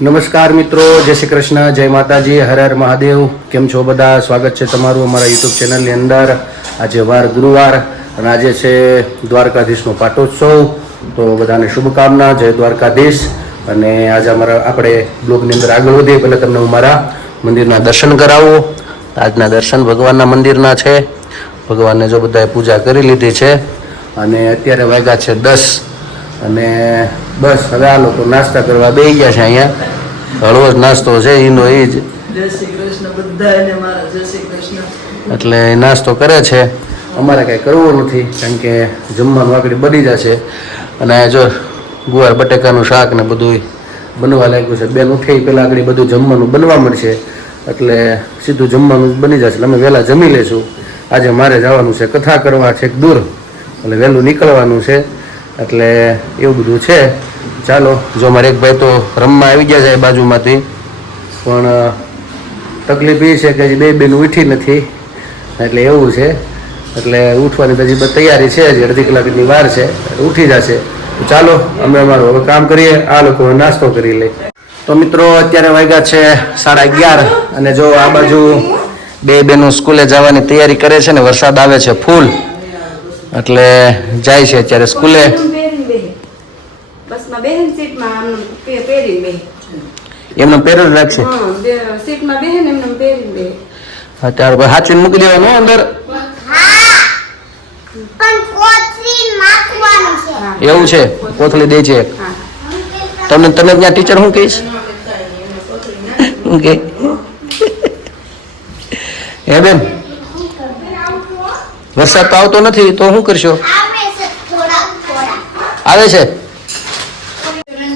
નમસ્કાર મિત્રો, જય શ્રી કૃષ્ણ, જય માતાજી, હર હર મહાદેવ. કેમ છો બધા? સ્વાગત છે તમારું અમારા યુટ્યુબ ચેનલની અંદર. આજે વાર ગુરુવાર અને આજે છે દ્વારકાધીશનો પાટોત્સવ. તો બધાને શુભકામના, જય દ્વારકાધીશ. અને આજે આપણે બ્લોગની અંદર આગળ વધીએ પહેલાં તમને હું મારા મંદિરના દર્શન કરાવું. આજના દર્શન ભગવાનના મંદિરના છે. ભગવાનને જો બધાએ પૂજા કરી લીધી છે અને અત્યારે વાગ્યા છે 10 અને બસ હવે આ લોકો નાસ્તા કરવા બેસી ગયા છે. અહીંયા હળવો જ નાસ્તો છે એનો એ જ. જય શ્રી કૃષ્ણ બધાને મારા જય શ્રી કૃષ્ણ. એટલે નાસ્તો કરે છે. અમારે કાંઈ કરવું નથી કારણ કે જમવાનું આગળ બની જશે. અને જો ગુવાર બટેકાનું શાક ને બધું બનવા લાગ્યું છે. બેન ઉઠી પહેલાં આગળ બધું જમવાનું બનવા મળશે એટલે સીધું જમવાનું બની જશે. અમે વહેલા જમી લઈશું. આજે મારે જવાનું છે કથા કરવા છે દૂર, એટલે વહેલું નીકળવાનું છે એટલે એવું બધું છે. ચાલો, જો મારે એક ભાઈ તો રમવા આવી ગયા છે બાજુમાંથી, પણ તકલીફ એ છે કે હજી બે બેન ઉઠી નથી એટલે એવું છે. એટલે ઉઠવાની હજી તૈયારી છે, હજી અડધી કલાકની વાર છે, ઉઠી જશે. ચાલો અમે અમારું હવે કામ કરીએ, આ લોકો નાસ્તો કરી લે. તો મિત્રો અત્યારે વાગ્યા છે 11:30 અને જો આ બાજુ બે બેનો સ્કૂલે જવાની તૈયારી કરે છે ને વરસાદ આવે છે ફૂલ એટલે જાય છે અત્યારે સ્કૂલે. એમને પહેરેલ રાખશે અત્યારે હાથવીને મૂકી દેવાનું અંદર. એવું છે, કોથળી દે છે. તમે ત્યાં ટીચર શું કહીશ? ઓકે હે બેન, વરસાદ તો આવતો નથી તો શું કરશો? આવે છે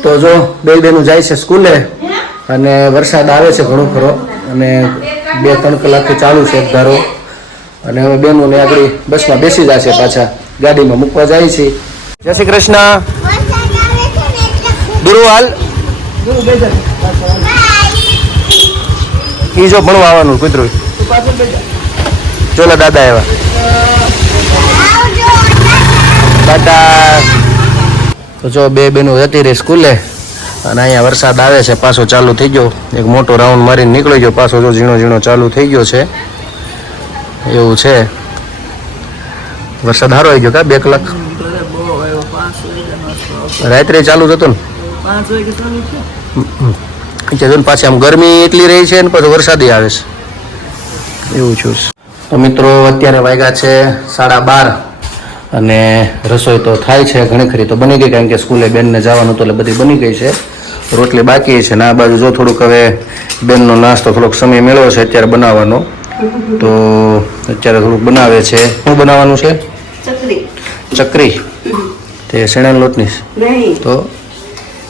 તો જો બે બેનું જાય છે સ્કૂલે અને વરસાદ આવે છે ઘણો ખરો અને 2-3 કલાકથી ચાલુ છે એક ધારો. અને હવે બેનોને આગળ બસમાં બેસી જશે, પાછા ગાડીમાં મૂકવા જાય છે. જય શ્રી કૃષ્ણ. ગુરુ હાલ ઈ જો ભણવા આવવાનું કૂતરું. ચોલા દાદા એવા દાદા. તો જો બે બેનો જતી રહી સ્કૂલે અને અહીંયા વરસાદ આવે છે, પાછો ચાલુ થઈ ગયો. એક મોટો રાઉન્ડ મારીને નીકળી ગયો, પાછો જો ઝીણો ઝીણો ચાલુ થઈ ગયો છે. એવું છે, વરસાદ સારો આવી ગયો કા 2 કલાક રાત્રે ચાલુ જ હતો ને 5 વાગે પાછી આમ ગરમી એટલી રહી છે ને પછી વરસાદી આવે છે એવું છું. તો મિત્રો અત્યારે વાગ્યા છે 12:30 અને રસોઈ તો થાય છે ઘણી ખરી તો બની ગઈ, કારણ કે સ્કૂલે બેનને જવાનું તો એટલે બધી બની ગઈ છે. રોટલી બાકી છે ને આ બાજુ જો થોડુંક હવે બેનનો નાસ્તો થોડોક સમય મેળવ્યો છે અત્યારે બનાવવાનો, તો અત્યારે થોડુંક બનાવે છે. શું બનાવવાનું છે? ચકરી. તે શેણાના લોટની નહીં તો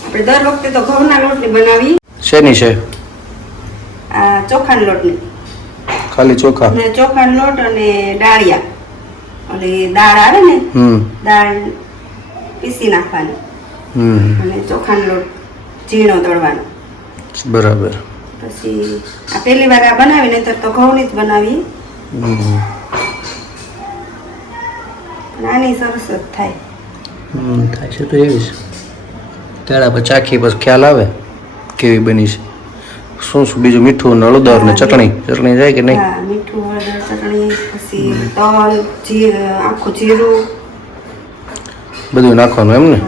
આપણે દર વખતે તો ઘઉંના લોટની બનાવી. શેની છે? આ ચોખાના લોટની. ખાલી ચોખા ને ચોખાનો લોટ અને ડાળિયા અને દાળ આવે ને દાળ પીસી નાખવાની અને ચોખાનો લોટ ઝીણો દળવાનો. બરાબર. પછી આ પહેલી વાર આ બનાવી, નહીતર તો ઘઉંની જ બનાવી. આની સરસ જ થાય. થાય છે તો એવી છે. ત્યારે પછી ચાખી પછી ખ્યાલ આવે કેવી બની છે. શું શું બીજું? મીઠું ને હળદર ને ચટણી જાય કે નહીં? હા, મીઠું, હળદર, ચટણી, પછી તલ, આખું જીરું બધું નાખવાનું એમ ને?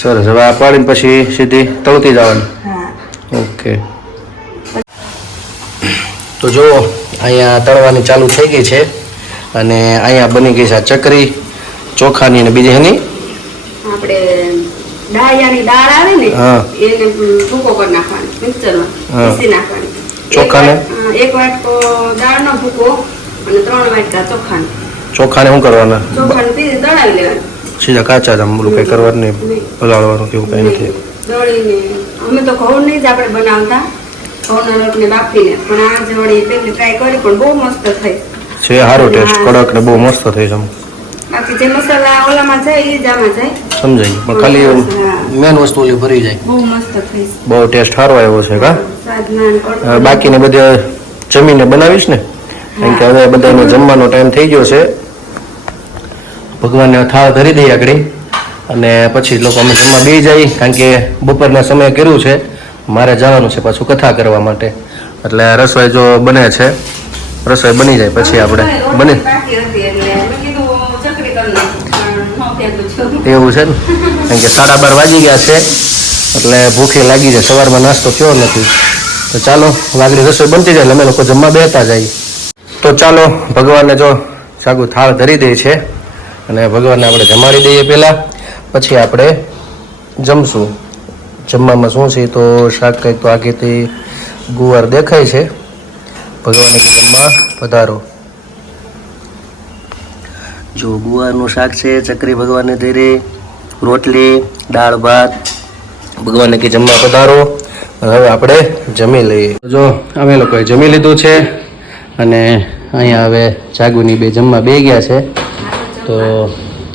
સરસ. હવે આ પાડીને પછી સીધી તળતી જવાની. હા. ઓકે. તો જો અહીંયા તળવાની ચાલુ થઈ ગઈ છે અને અહીંયા બની ગઈ છે આ ચકરી ચોખાની અને બીજી એની આપણે ડાળિયાની દાળ આવે ને એને ભૂકો કરી નાખવાનો મિક્સરમાં પીસી નાખવાની. ચોખાને 1 વાટકો દાળનો ભૂકો અને 3 વાટકા ચોખાનો. ચોખાને શું કરવાના? ચોખાને પીસી દળાવી લેવાનું. સીધા કાચા જ આમ બોલું કંઈ કરવાનું નહીં, પલાળવાનું કેવું કંઈ નથી. દળીને અમે તો ઘઉંની જ આપણે બનાવતા, ઘઉંના લોટને બાફીને, પણ આ જ વળી પહેલી ટ્રાય કરી પણ બહુ મસ્ત થઈ છે. સારો ટેસ્ટ, કડક ને બહુ મસ્ત થઈ છે. બાકી જે મસાલા ઓલામાં જાય એ જ આમાં જાય, સમજાય. પણ ખાલી મેન વસ્તુ ઓલી ભરી જાય. બહુ મસ્ત થઈ, બહુ ટેસ્ટ સારો આવ્યો છે કા? સ્વાદમાં. બાકીને બધે જમીને બનાવીશ ને, કારણ કે હવે બધાનો જમવાનો ટાઈમ થઈ ગયો છે. ભગવાનને થાળ ધરી દઈએ આગળ અને પછી લોકો અમે જમવા બેસી જઈએ, કારણ કે બપોરના સમયે કર્યું છે મારે જવાનું છે પાછું કથા કરવા માટે. એટલે રસોઈ જો બને છે, રસોઈ બની જાય પછી આપણે બને બાકી હતી એટલે મેં કીધું ચકરી કરી નાખું, પણ ન ફેંકું છું. એવું છે ને, કારણ કે 12:30 વાગી ગયા છે એટલે ભૂખે લાગી જાય. સવારમાં નાસ્તો થયો નથી. તો ચાલો વાગડી રસોઈ બનતી જાય એટલે અમે લોકો જમવા બેસતા જાય. તો ચાલો ભગવાનને જો સાગું થાળ ધરી દે છે અને ભગવાનને આપણે જમાડી દઈએ પહેલાં, પછી આપણે જમશું. જમવામાં શું છે તો શાક કંઈક તો આગેથી ગુવાર દેખાય છે. ભગવાનને જમવા પધારો. જો ગુવારનું શાક છે, ચકરી ભગવાનને ધીરે, રોટલી, દાળ ભાત, ભગવાનને કે જમવા પધારો. હવે આપણે જમી લઈએ. જો અમે લોકોએ જમી લીધું છે અને અહીંયા હવે જાગુની બે જમવા બે ગયા છે. તો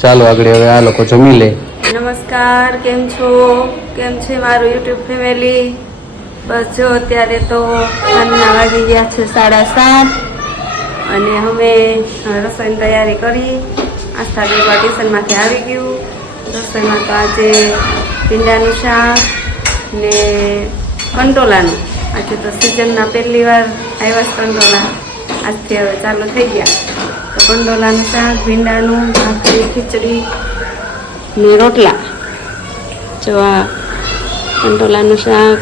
ચાલો આગળ હવે આ લોકો જમી લે. નમસ્કાર, કેમ છો? કેમ છે મારું યુટ્યુબ ફેમિલી? બસ જો અત્યારે તો સાંજના વાગી ગયા છે 7:30 અને અમે રસોઈની તૈયારી કરી. આસ્થા દેવા ટ્યુશનમાંથી આવી ગયું. રસોઈમાં તો આજે ભીંડાનું શાક ને કંટોલાનું. આજે તો સિઝનના પહેલી વાર આવ્યા છે કંટોલા, આજથી હવે ચાલુ થઈ ગયા. તો કંટોલાનું શાક, ભીંડાનું, ભાખરી, ખીચડી ને રોટલા. જો આ કંટોલાનું શાક,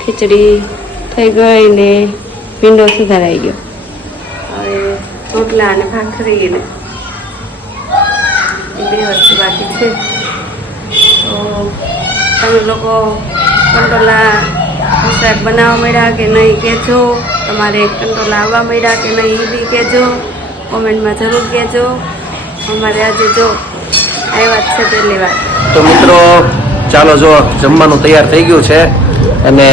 ખીચડી થઈ ગઈ ને ભીંડો સુધારાઈ ગયો. હવે રોટલા અને ભાખરી ને એ 2 વસ્તુ બાકી છે. તો તમે લોકો કંટોલા શાક બનાવવા મળ્યા કે નહીં કહેજો. તમારે કંટોલા આવવા મળ્યા કે નહીં એ બી કહેજો, કોમેન્ટમાં જરૂર કહેજો. અમારે આજે જો આવ્યા જ છે પહેલી વાર. તો મિત્રો ચાલો જો જમવાનું તૈયાર થઈ ગયું છે અને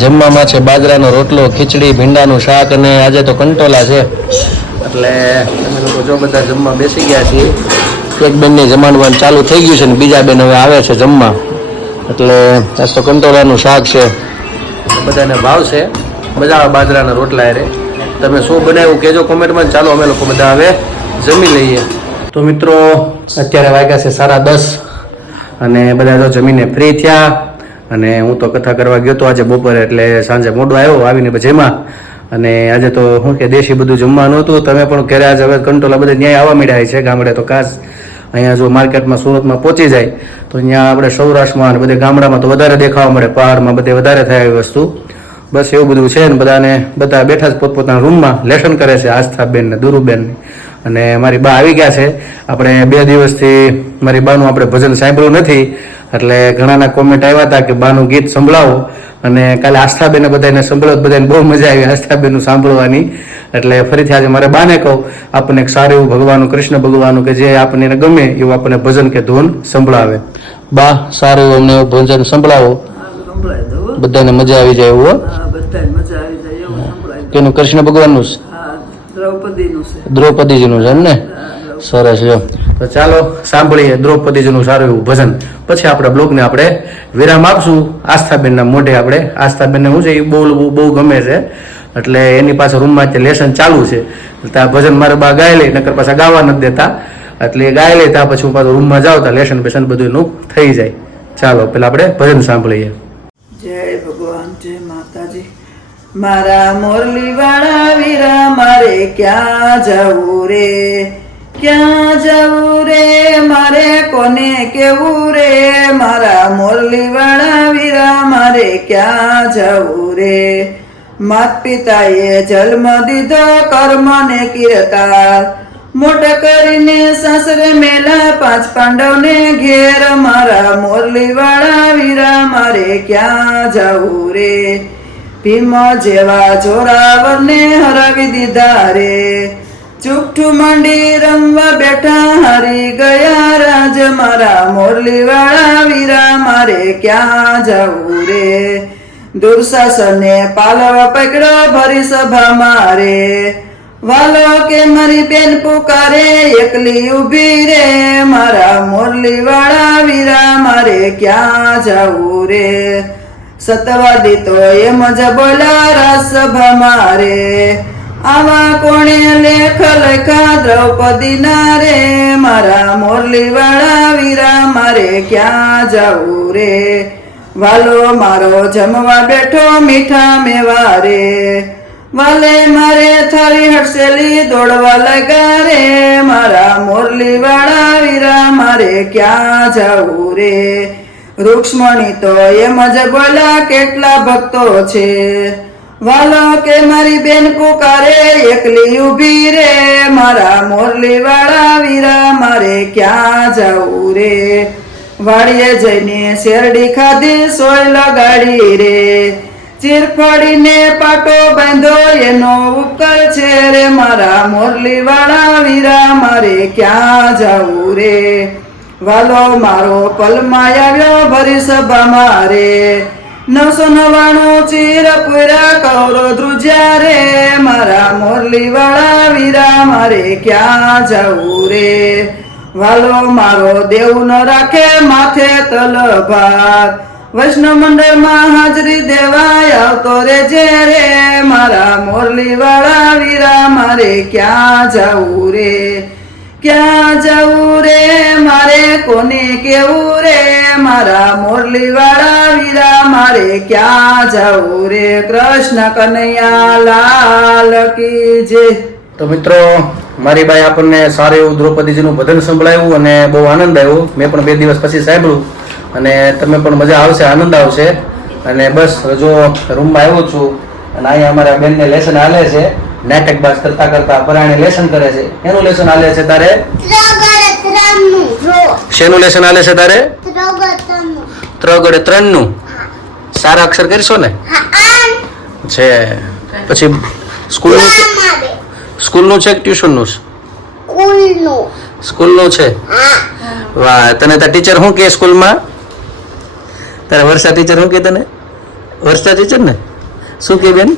જમવામાં છે બાજરાનો રોટલો, ખીચડી, ભીંડાનું શાક અને આજે તો કંટોલા છે. એટલે અમે લોકો જો બધા જમવા બેસી ગયા છીએ. એક બેનને જમાડવાનું ચાલુ થઈ ગયું છે ને બીજા બેન હવે આવે છે જમવા. એટલે આજ તો કંટોલાનું શાક છે, બધાને ભાવશે. મજા આવે બાજરાના રોટલા અરે. તમે શું બનાવ્યું કહેજો કોમેન્ટમાં. ચાલો અમે લોકો બધા હવે જમી લઈએ. તો મિત્રો અત્યારે વાગ્યા છે 10:30 અને બધા તો જમીને ફ્રી થયા. અને હું તો કથા કરવા ગયો હતો આજે બપોરે, એટલે સાંજે મોડો આવ્યો આવીને જમ્યા. અને આજે તો શું કે દેશી બધું જમવાનું હતું. તમે પણ ઘરે આજે હવે કંટોલા બધા ન્યાય આવવા માંડ્યા છે. ગામડે તો ખાસ અહીંયા જો માર્કેટમાં સુરતમાં પહોંચી જાય તો અહીંયા આપણે સૌરાષ્ટ્રમાં અને બધે ગામડામાં તો વધારે દેખાવા મળે, પહાડમાં બધે વધારે થાય એવી વસ્તુ. બસ એવું બધું છે ને બધા બેઠા જ પોતપોતાના રૂમમાં લેસન કરે છે. આસ્થાબેન ને દુરુબેન અને મારી બા આવી ગયા છે. આપણે 2 દિવસથી મારી બાનું આપણે ભજન સાંભળ્યું નથી એટલે ઘણાના કોમેન્ટ આવ્યા હતા કે બાનું ગીત સંભળાવો. અને કાલે આસ્થાબેને બધાને સંભળાવ, બધાને બહુ મજા આવી આસ્થાબેનનું સાંભળવાની. એટલે ફરીથી આજે મારે બાને કહું આપણને એક સારું એવું ભગવાનનું, કૃષ્ણ ભગવાનનું કે જે આપણને ગમે એવું આપણને ભજન કે ધૂન સંભળાવે. બા સારું એવું અમને ભજન સંભળાવો, સંભળાય દો. બધાને મજા આવી જાય એવું. બધાને મજા આવી જાય એવું સંભળાય દો. કેનું? કૃષ્ણ ભગવાનનું છે, દ્રૌપદીનું છે. દ્રૌપદીજીનું છે એમ ને? સરસ લ્યો. તો ચાલો સાંભળીએ દ્રૌપદીજીનું સારું એવું ભજન. પછી આપણે બ્લોગને આપણે વિરામ આપશું. આસ્થાબેનના મોઢે આપણે, આસ્થાબેનને શું છે એ બહુ ગમે છે એટલે એની પાસે રૂમમાં અત્યારે લેસન ચાલુ છે. ત્યાં ભજન મારે બા ગાઈ લે, નકર પાછા ગાવા નથી દેતા. એટલે એ ગાઈ લે ત્યાં પછી હું પાછું રૂમમાં જાઉં ત્યાં લેસન બેસન બધું એનું થઈ જાય. ચાલો પેલા આપણે ભજન સાંભળીએ. જય ભગવાન, જય માતાજી. મારા મોરલી વાળા વીરા મારે ક્યાં જવું રે, ક્યાં જવું રે, મારે કોને કેવું રે. મારા મોરલી વાળા વીરા મારે ક્યાં જવું રે. માત પિતાએ જન્મ દીધો કર્મને કીર્તાર, મોટા કરીને સાસરે મેલા 5 પાંડવને ઘેર. મારા મોરલી વાળા વીરા મારે ક્યાં જવું રે. ભીમ જેવા જોરાવરને હરાવી દીધા રે, ચૂકઠું માંડી રમવા બેઠા હારી ગયા રાજ. મારા મોરલી વાળા વીરા મારે ક્યાં જવું રે. દુર્શાસને પાલવા પકડ્યો ભરી સભા મારે, વાલો કે મારી બેન પુકારે એકલી ઊભી રે. મારા મોરલી વાળા વીરા મારે ક્યાં જવું રે. સતવાદી તો એમ જ બોલ્યા રાજસભા મારે, આવા કોણે લેખ લખા દ્રૌપદી ના રે. મારા મોરલી વાળા વીરા મારે ક્યાં જવું રે. વાલો મારો જમવા બેઠો મીઠા મેવા રે વાલે મારે થાળી હડસેલી દોડવા લગા રે મારા મોરલી વાળા વીરા મારે ક્યાં જાવું રે રૂક્ષ્મણી તો એમ જ બોલ્યા કેટલા ભક્તો છે વાલો કે મારી બેન પુકારે એકલી ઊભી રે મારા મોરલી વાળા વીરા મારે ક્યાં જાવું રે વાડીએ જઈને શેરડી ખાધી સોય લગાડી રે ચીર ફાડીને પાટો બાંધ્યો એનો ઉપકર છે રે મારા મોરલી વાળા વીરા મારે ક્યાં જાવું રે વાલો મારો પલમાં આવ્યો ભરી સભા મારે 999 ચીર પૂરા કૌરો ધ્રુજ્યા રે મારા મોરલી વાળા વીરા મારે ક્યાં જાવું રે વાલો મારો દેવ ન રાખે માથે તલભાર વૈષ્ણવ મંડળમાં હાજરી દેવાય આવતો રેજે રે મારા મોરલી વાળા વીરા મારે ક્યાં જાવું રે ક્યાં જાવું રે મારે કોને કેવું રે મારા મોરલી વાળા વીરા મારે ક્યાં જાવું રે કૃષ્ણ કનૈયા લાલ કી જય તો મિત્રો મારી બાઈ આપણને સારું એવું દ્રૌપદીજીનું ભજન સંભળાવ્યું અને બહુ આનંદ આવ્યો. મેં પણ 2 દિવસ પછી સાંભળ્યું અને તમે પણ મજા આવશે, આનંદ આવશે. અને બસ જો રૂમમાં આવ્યો છું અને અહીંયા અમારા બેનને લેસન હાલે છે, નાટક બાજ કરતા કરતા પરાણે લેસન કરે છે. એનું લેસન હાલે છે તારે? શેનું લેસન હાલે છે તારે? 3 નું. સારા અક્ષર કરશો ને? છે. પછી સ્કૂલનું છે કે ટ્યુશનનું છે? સ્કૂલનું છે. વાહ, તને તાર ટીચર શું કહે સ્કૂલમાં? તારા વર્ષા ટીચર શું કહે તને? વર્ષા ટીચર ને શું કહે બેન?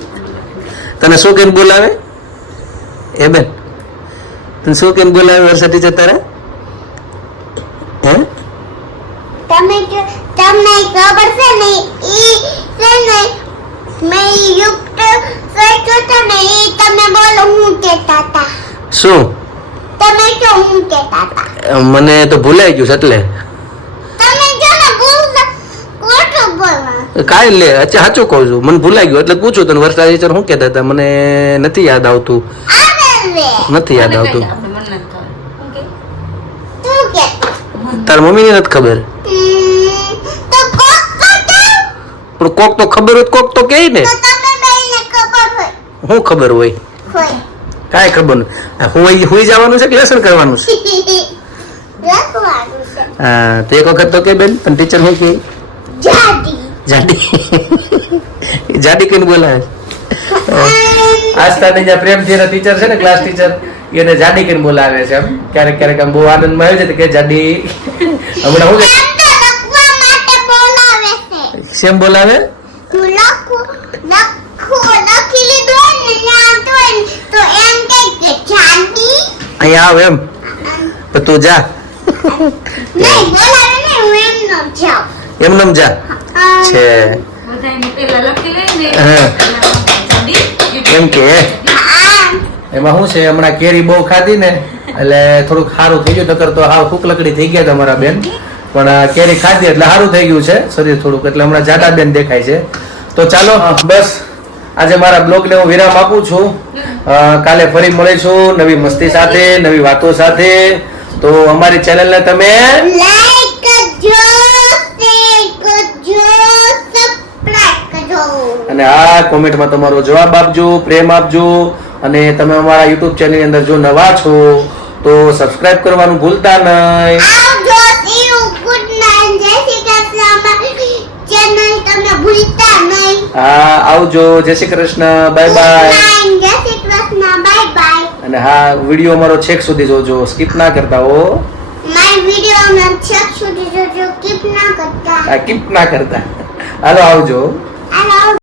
તને શું કહીને બોલાવે? એ બેન તને શું કહીને બોલાવે વર્ષા ટીચર તારે? હે તમને ખબર છે ને ઈ છે ને મેં યુક્ત સર્ચો તો ને ઈ તમે બોલો હું કહેતા હતા. શું તમે જો હું કહેતા હતા. મને તો ભૂલાઈ ગયું છે એટલે તમે જો ને બોલતા ખોટું બોલો. કાંઈ લે અચ્છા સાચું કહું છું, મને ભૂલાઈ ગયું એટલે પૂછું તને વર્ષા ટીચર શું કહેતા હતા, મને નથી યાદ આવતું. નથી યાદ આવતું. તું કહેતા તાર મમ્મીને નથી ખબર? તો કોક પણ કોક તો ખબર હોય કોક તો કહે ને. તો તમે બેને ખબર હોય શું ખબર હોય? હોય કાંઈ ખબર નહીં. હુઈ જવાનું છે કે લેસન કરવાનું છે? લખવાનું છે. હા તો એક વખત તો કે બેન પણ ટીચર શું કહે? જાડી જાડી. જાડી કઈને બોલાવે. આસ્થા જ્યાં પ્રેમથી એના ટીચર છે ને, ક્લાસ ટીચર, એને જાડી કઈને બોલાવે છે. એમ ક્યારેક ક્યારેક આમ બહુ આનંદમાં આવી જાય કે જાડી. હમણાં શું કે લખવા માટે બોલાવે છે. સેમ બોલાવે? હું લખી લીધું હોય ને ત્યાં તો એમ કહે કે જાડી અહીંયા આવ એમ તો તું જા. નહીં બોલાવે ને હું એમ ન જાઉં. એમ જા છે. હા એમ કે એમાં શું છે, હમણાં કેરી બહુ ખાધી ને એટલે થોડુંક સારું થઈ ગયું. નકર તો હાવ કુકલકડી થઈ ગયા તમારા બેન, પણ કેરી ખાધી એટલે સારું થઈ ગયું છે શરીર થોડુંક, એટલે હમણાં જાડા બેન દેખાય છે. તો ચાલો બસ આજે મારા બ્લોગને હું વિરામ આપું છું. કાલે ફરી મળીશું નવી મસ્તી સાથે, નવી વાતો સાથે. તો અમારી ચેનલને તમે લાઈક કરજો, શેર કરજો, સબસ્ક્રાઇબ કરજો અને આ કોમેન્ટમાં તમારો જવાબ આપજો, પ્રેમ આપજો. અને તમે અમારા YouTube ચેનલ ની અંદર જો નવા છો તો સબસ્ક્રાઇબ કરવાનું ભૂલતા નહીં. આવજો. સી યુ, ગુડ નાઈટ, જય શ્રી કૃષ્ણ. અમારી ચેનલ તમે ભૂલતા નહીં. હા આવજો. જય શ્રી કૃષ્ણ. Bye bye. જય શ્રી કૃષ્ણ. Bye bye. અને હા વિડીયો અમારો છેક સુધી જોજો, સ્કીપ ના કરતા હો. મારી વિડીયોમાં છેક સુધી જોજો, સ્કીપ ના કરતા. સ્કીપ ના કરતા. હાલો આવજો. Hello.